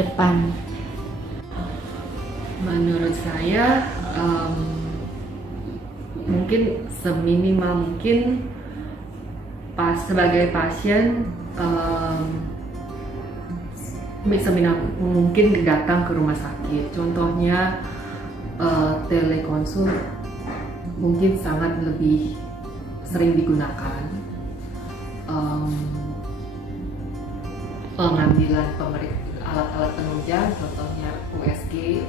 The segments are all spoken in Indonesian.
depan? Menurut saya mungkin seminimal mungkin sebagai pasien seminimal mungkin datang ke rumah sakit. Contohnya telekonsul mungkin sangat lebih sering digunakan. Pengambilan alat-alat penunjang, contohnya USG,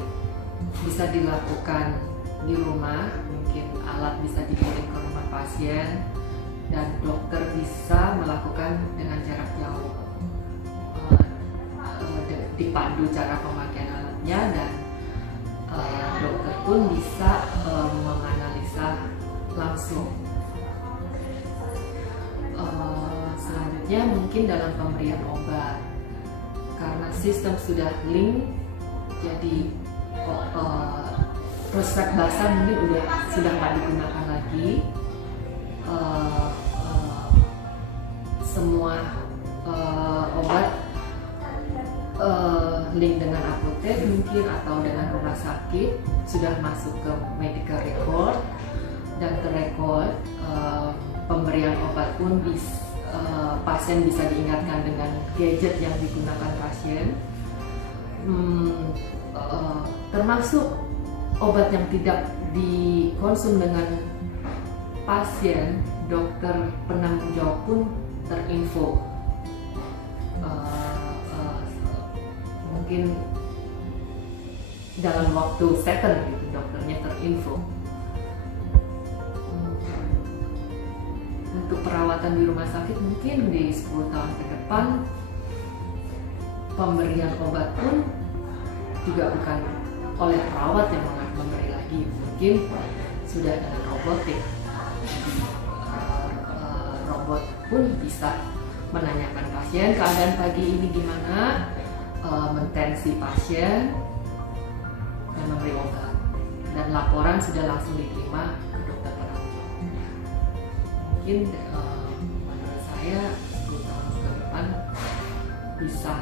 bisa dilakukan di rumah. Mungkin alat bisa dikirim ke rumah pasien dan dokter bisa melakukan dengan jarak jauh. Dipandu cara pemakaian alatnya dan dokter pun bisa menganalisa langsung. Selanjutnya mungkin dalam pemberian obat, karena sistem sudah link, jadi resep basah mungkin sudah nggak digunakan lagi. Semua obat link dengan apotek mungkin atau dengan rumah sakit sudah masuk ke medical record dan terrekord. Pemberian obat pun pasien bisa diingatkan dengan gadget yang digunakan pasien, termasuk obat yang tidak dikonsum dengan pasien, dokter penanggung jawab pun terinfo. Mungkin dalam waktu second gitu, dokternya terinfo. Untuk perawatan di rumah sakit mungkin di 10 tahun ke depan pemberian obat pun juga bukan oleh perawat yang memberi lagi, mungkin sudah dengan robotik. Robot pun bisa menanyakan pasien keadaan pagi ini gimana, mentensi pasien dan memberi obat, dan laporan sudah langsung diterima ke dokter penanggung jawab. Mungkin menurut saya 10 tahun ke depan bisa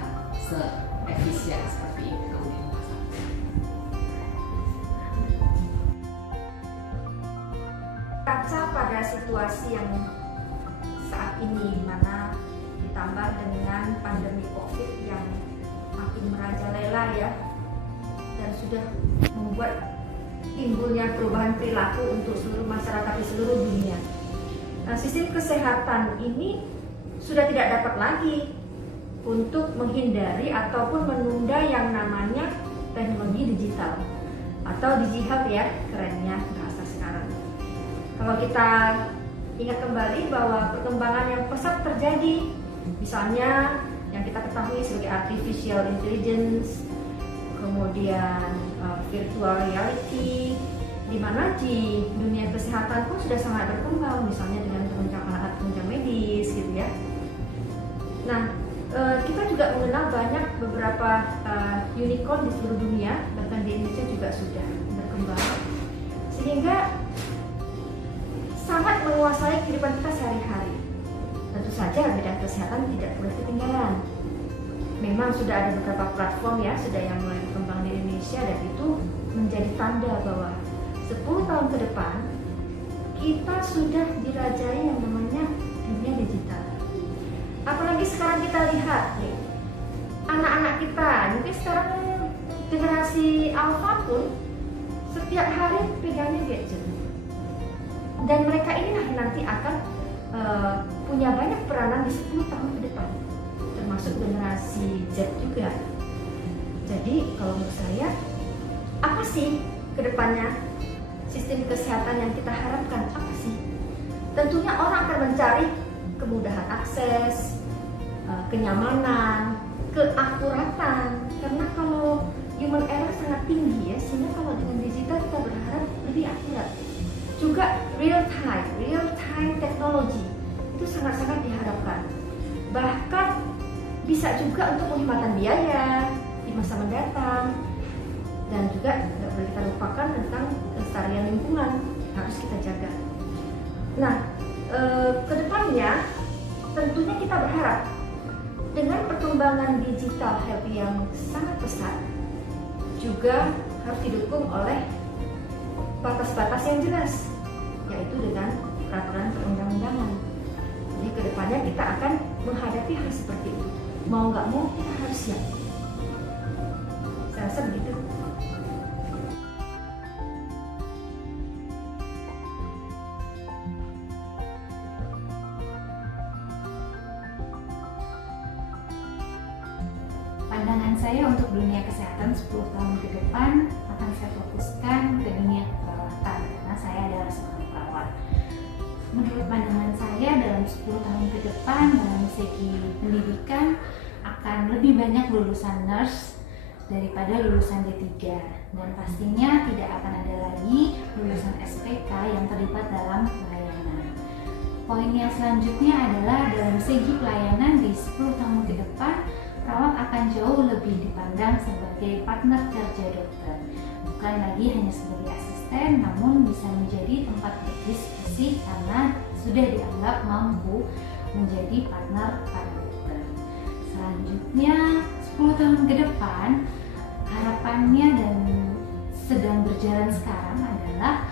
se-efisien seperti itu di rumah sakit. Kaca pada situasi yang saat ini, di mana ditambah dengan pandemi COVID yang makin merajalela ya, dan sudah membuat timbulnya perubahan perilaku untuk seluruh masyarakat di seluruh dunia. Nah, sistem kesehatan ini sudah tidak dapat lagi untuk menghindari ataupun menunda yang namanya teknologi digital atau digihab ya, kerennya bahasa sekarang. Kalau kita ingat kembali bahwa perkembangan yang pesat terjadi, misalnya yang kita ketahui sebagai artificial intelligence, kemudian virtual reality, di mana di dunia kesehatan pun sudah sangat berkembang, misalnya dengan alat penunjang medis gitu ya. Nah, kita juga mengenal banyak beberapa unicorn di seluruh dunia, bahkan di Indonesia juga sudah berkembang, sehingga sangat menguasai kehidupan kita sehari-hari. Tentu saja bidang kesehatan tidak boleh ketinggalan. Memang sudah ada beberapa platform ya, sudah yang mulai berkembang di Indonesia, dan itu menjadi tanda bahwa 10 tahun ke depan kita sudah dirajai yang namanya dunia digital. Apalagi sekarang kita lihat nih, anak-anak kita, mungkin sekarang generasi alpha pun setiap hari pegangnya gadget. Dan mereka inilah yang nanti akan punya banyak peranan di 10 tahun ke depan, termasuk generasi Z juga. Jadi kalau menurut saya, apa sih ke depannya sistem kesehatan yang kita harapkan, apa sih? Tentunya orang akan mencari kemudahan akses, kenyamanan, keakuratan, karena kalau human error sangat tinggi ya, sehingga kalau dengan digital kita berharap lebih akurat. Juga real time teknologi itu sangat-sangat diharapkan. Bahkan bisa juga untuk penghematan biaya di masa mendatang, dan juga tidak boleh kita lupakan tentang kelestarian lingkungan, harus kita jaga. Nah, kedepannya tentunya kita berharap Dengan perkembangan digital health yang sangat pesat, juga harus didukung oleh batas-batas yang jelas, yaitu dengan peraturan perundang-undangan. Jadi kedepannya kita akan menghadapi hal seperti itu. Mau nggak mau kita harus siap. Saya rasa begitu. Pandangan saya untuk dunia kesehatan 10 tahun ke depan akan saya fokuskan ke dunia keperawatan karena saya adalah seorang perawat. Menurut pandangan saya dalam 10 tahun ke depan dalam segi pendidikan akan lebih banyak lulusan nurse daripada lulusan D3 dan pastinya tidak akan ada lagi lulusan SPK yang terlibat dalam pelayanan. Poin yang selanjutnya adalah dalam segi pelayanan di 10 tahun ke depan perawat akan jauh lebih dipandang sebagai partner kerja dokter, bukan lagi hanya sebagai asisten, namun bisa menjadi tempat berdiskusi karena sudah dianggap mampu menjadi partner para dokter. Selanjutnya, 10 tahun ke depan, harapannya dan sedang berjalan sekarang adalah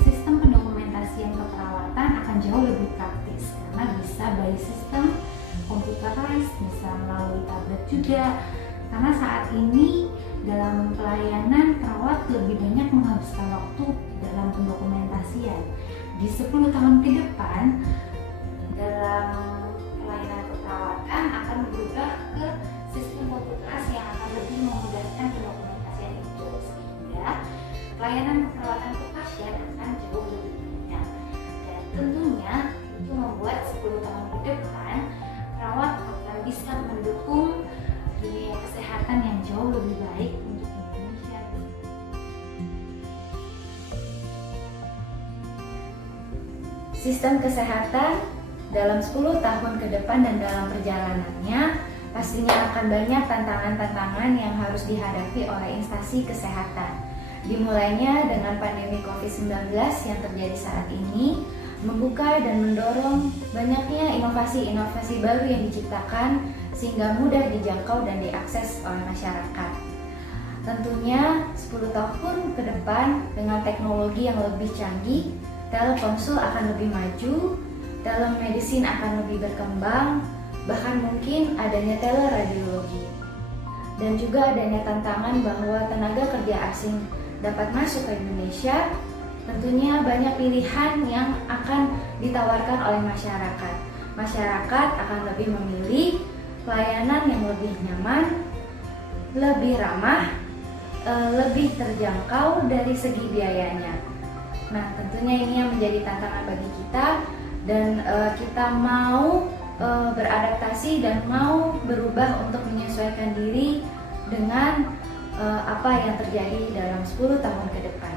sistem pendokumentasian keperawatan akan jauh lebih praktis karena bisa by sistem computerized, bisa melalui tablet juga, karena saat ini dalam pelayanan perawat lebih banyak menghabiskan waktu dalam pendokumentasian. Di 10 tahun ke depan dalam pelayanan keperawatan akan berubah ke sistem computerized yang akan lebih memudahkan pendokumentasian itu, sehingga pelayanan keperawatan ke pasien akan jauh lebih banyak. Dan tentunya itu membuat 10 tahun ke depan perawat akan bisa mendukung dunia kesehatan yang jauh lebih baik untuk Indonesia. Sistem kesehatan dalam 10 tahun ke depan dan dalam perjalanannya pastinya akan banyak tantangan-tantangan yang harus dihadapi oleh instansi kesehatan. Dimulainya dengan pandemi COVID-19 yang terjadi saat ini, membuka dan mendorong banyaknya inovasi-inovasi baru yang diciptakan sehingga mudah dijangkau dan diakses oleh masyarakat. Tentunya 10 tahun ke depan dengan teknologi yang lebih canggih, telekonsul akan lebih maju, telemedicine akan lebih berkembang, bahkan mungkin adanya teleradiologi. Dan juga adanya tantangan bahwa tenaga kerja asing dapat masuk ke Indonesia. Tentunya banyak pilihan yang akan ditawarkan oleh masyarakat. Masyarakat akan lebih memilih pelayanan yang lebih nyaman, lebih ramah, lebih terjangkau dari segi biayanya. Nah, tentunya ini yang menjadi tantangan bagi kita dan kita mau beradaptasi dan mau berubah untuk menyesuaikan diri dengan apa yang terjadi dalam 10 tahun ke depan.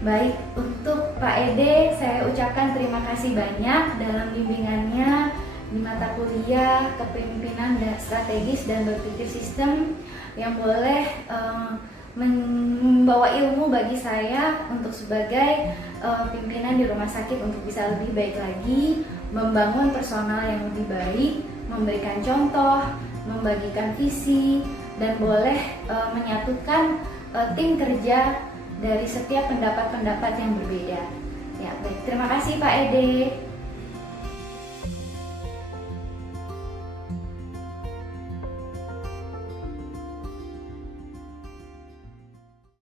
Baik, untuk Pak Ede saya ucapkan terima kasih banyak dalam bimbingannya di mata kuliah Kepemimpinan dan Strategis dan Berpikir Sistem yang boleh membawa ilmu bagi saya untuk sebagai pimpinan di rumah sakit untuk bisa lebih baik lagi, membangun personal yang lebih baik, memberikan contoh, membagikan visi, dan boleh menyatukan tim kerja dari setiap pendapat-pendapat yang berbeda. Ya, baik. Terima kasih Pak Ede.